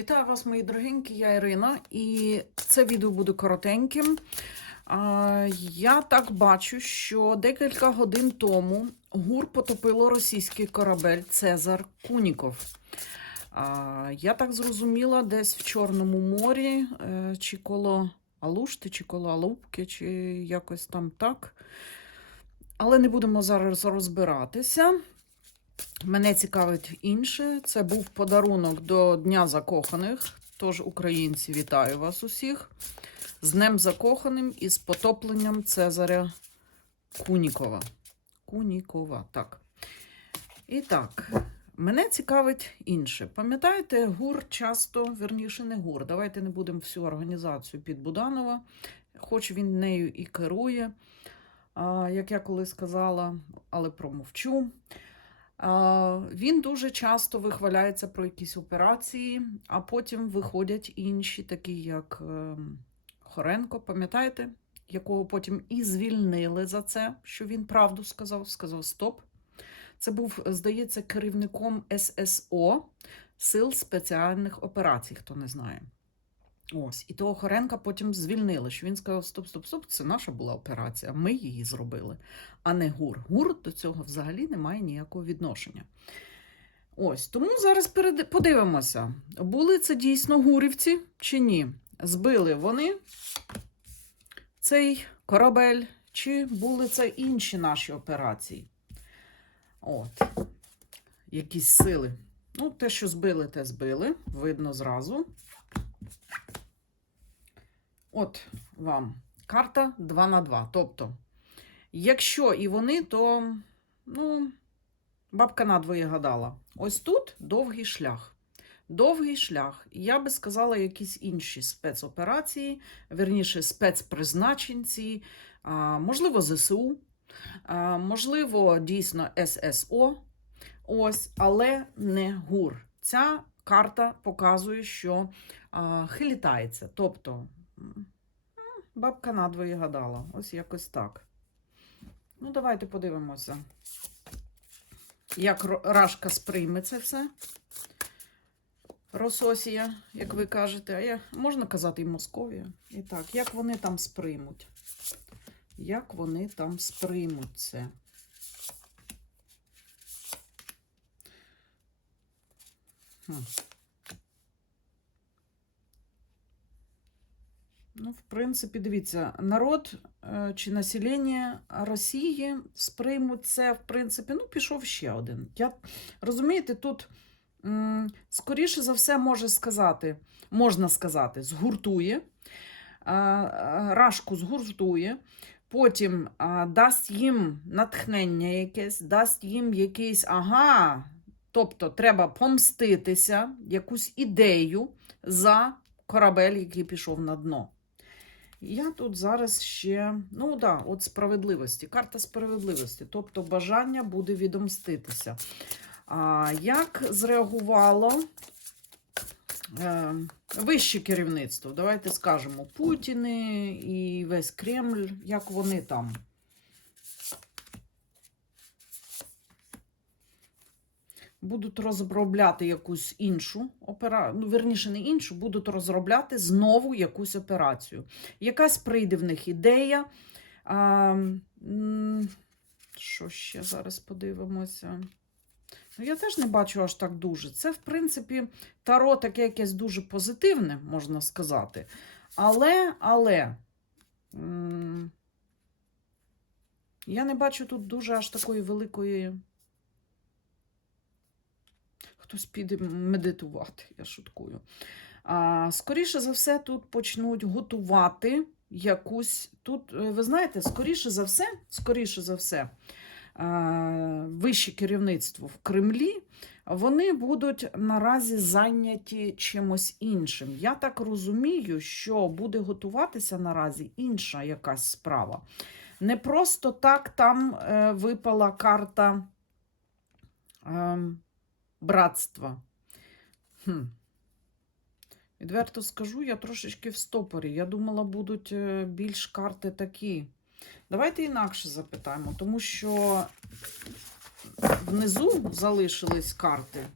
Вітаю вас, мої дорогенькі, я Ірина, і це відео буде коротеньким. Я так бачу, що декілька годин тому ГУР потопило російський корабель Цезар Куніков. Я так зрозуміла, десь в Чорному морі, е, чи коло Алушти, чи коло Алубки, чи якось там так. Але не будемо зараз розбиратися. Мене цікавить інше. Це був подарунок до Дня закоханих. Тож, українці, вітаю вас усіх з Днем Закоханим і з потопленням Цезаря Кунікова. Кунікова, так. І так, мене цікавить інше. Пам'ятаєте, ГУР часто, верніше, не ГУР. Давайте не будемо всю організацію під Буданова, хоч він нею і керує, як я коли сказала, але промовчу. Він дуже часто вихваляється про якісь операції, а потім виходять інші, такі як ем, Хоренко, пам'ятаєте, якого потім і звільнили за це, що він правду сказав, сказав стоп. Це був, здається, керівником ССО Сил спеціальних операцій, хто не знає. Ось, і того Хоренка потім звільнили, що він сказав: стоп, стоп, стоп, це наша була операція, ми її зробили, а не ГУР. ГУР до цього взагалі не має ніякого відношення. Ось, тому зараз перед... подивимося, були це дійсно гурівці чи ні? Збили вони цей корабель, чи були це інші наші операції? От, якісь сили. Ну, те, що збили, те збили, видно зразу. От вам карта 2 на 2. Тобто, якщо і вони, то ну, бабка надвоє гадала. Ось тут довгий шлях. Довгий шлях. Я би сказала, якісь інші спецоперації, верніше, спецпризначенці, можливо, ЗСУ, можливо, дійсно ССО. Ось, але не ГУР. Ця карта показує, що хилітається. Тобто, бабка надвоє гадала. Ось якось так. Ну, давайте подивимося, як Рашка сприйме це все. Рососія, як ви кажете, а я, можна казати і Московія. І так, як вони там сприймуть? Як вони там сприймуть це? Хм. Ну, в принципі, дивіться, народ е, чи населення Росії сприймуть це, в принципі, ну, пішов ще один. Я, розумієте, тут скоріше за все може сказати, можна сказати, згуртує, рашку згуртує, потім дасть їм натхнення якесь, дасть їм якийсь ага, тобто треба помститися, якусь ідею за корабель, який пішов на дно. Я тут зараз ще, ну да, от справедливості, карта справедливості, тобто бажання буде відомститися. А як зреагувало е, вище керівництво? Давайте скажемо, Путіни і весь Кремль, як вони там? Будуть розробляти якусь іншу операцію, ну, верніше, не іншу, будуть розробляти знову якусь операцію. Якась прийде в них ідея. А, що ще зараз подивимося? Ну, я теж не бачу аж так дуже. Це, в принципі, таро таке якесь дуже позитивне, можна сказати. Але, але. Я не бачу тут дуже аж такої великої. Хтось піде медитувати, я шуткую. А, скоріше за все, тут почнуть готувати якусь. Тут, е, ви знаєте, скоріше за все, скоріше за все, а, вище керівництво в Кремлі, вони будуть наразі зайняті чимось іншим. Я так розумію, що буде готуватися наразі інша якась справа. Не просто так там е, випала карта. Братства. Хм. Відверто скажу, я трошечки в стопорі. Я думала, будуть е, більш карти такі. Давайте інакше запитаємо, тому що внизу залишились карти.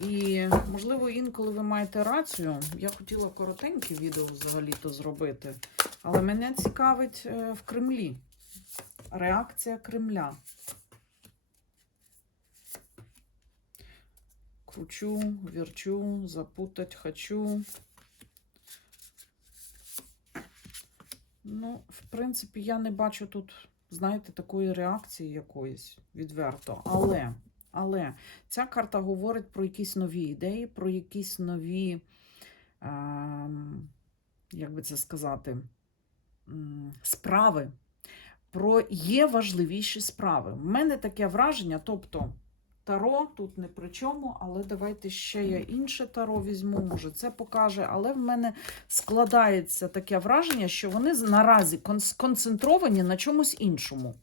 І, можливо, інколи ви маєте рацію. Я хотіла коротеньке відео взагалі-то зробити, але мене цікавить е, в Кремлі. Реакція Кремля. Кручу, верчу, запутать хочу. Ну, в принципі, я не бачу тут, знаєте, такої реакції якоїсь відверто. Але, але ця карта говорить про якісь нові ідеї, про якісь нові, ем, як би це сказати, справи. Про є важливіші справи. У мене таке враження, тобто. Таро тут не при чому, але давайте ще я інше таро візьму, може це покаже. Але в мене складається таке враження, що вони наразі сконцентровані на чомусь іншому.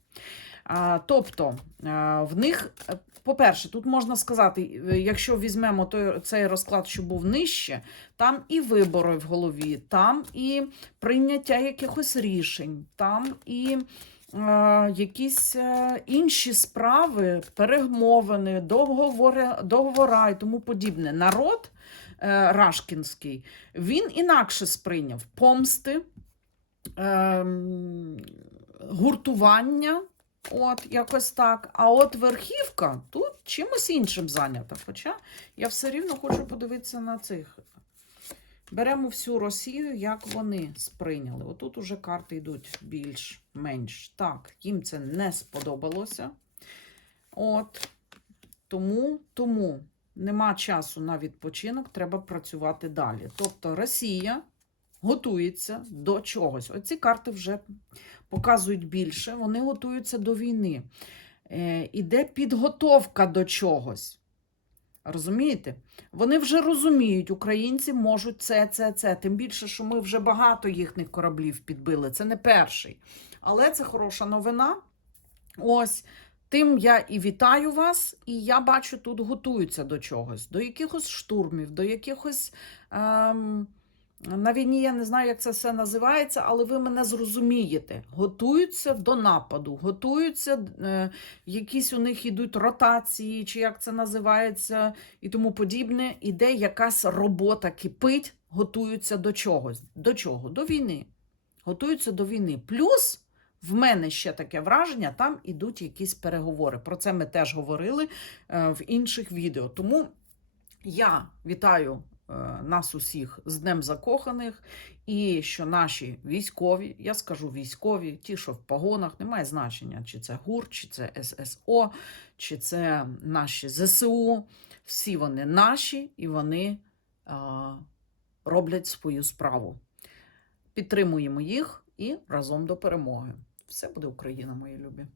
А, тобто, а, в них, е, по-перше, тут можна сказати, е, якщо візьмемо той, цей розклад, що був нижче, там і вибори в голові, там і прийняття якихось рішень, там і якісь е, інші справи, перемовини, договори, договора і тому подібне. Народ е, Рашкінський, він інакше сприйняв помсти, ем, гуртування. От, якось так. А от верхівка тут чимось іншим зайнята. Хоча я все рівно хочу подивитися на цих. Беремо всю Росію, як вони сприйняли. Отут уже карти йдуть більш-менш. Так, їм це не сподобалося. От. Тому, тому нема часу на відпочинок, треба працювати далі. Тобто Росія готується до чогось. Оці карти вже показують більше, вони готуються до війни. Е, іде підготовка до чогось. Розумієте? Вони вже розуміють, українці можуть це, це, це. Тим більше, що ми вже багато їхніх кораблів підбили. Це не перший. Але це хороша новина. Ось. Тим я і вітаю вас, і я бачу, тут готуються до чогось, до якихось штурмів, до якихось. Ем, на війні я не знаю, як це все називається, але ви мене зрозумієте. Готуються до нападу, готуються, е, якісь у них ідуть ротації, чи як це називається, і тому подібне. Іде якась робота кипить, готуються до чогось. До чого? До війни. Готуються до війни. Плюс. В мене ще таке враження, там ідуть якісь переговори. Про це ми теж говорили е, в інших відео. Тому я вітаю нас усіх з Днем Закоханих, і що наші військові, я скажу військові, ті, що в погонах, немає значення, чи це ГУР, чи це ССО, чи це наші ЗСУ. Всі вони наші і вони е, роблять свою справу. Підтримуємо їх і разом до перемоги. Все буде Україна, мої любі.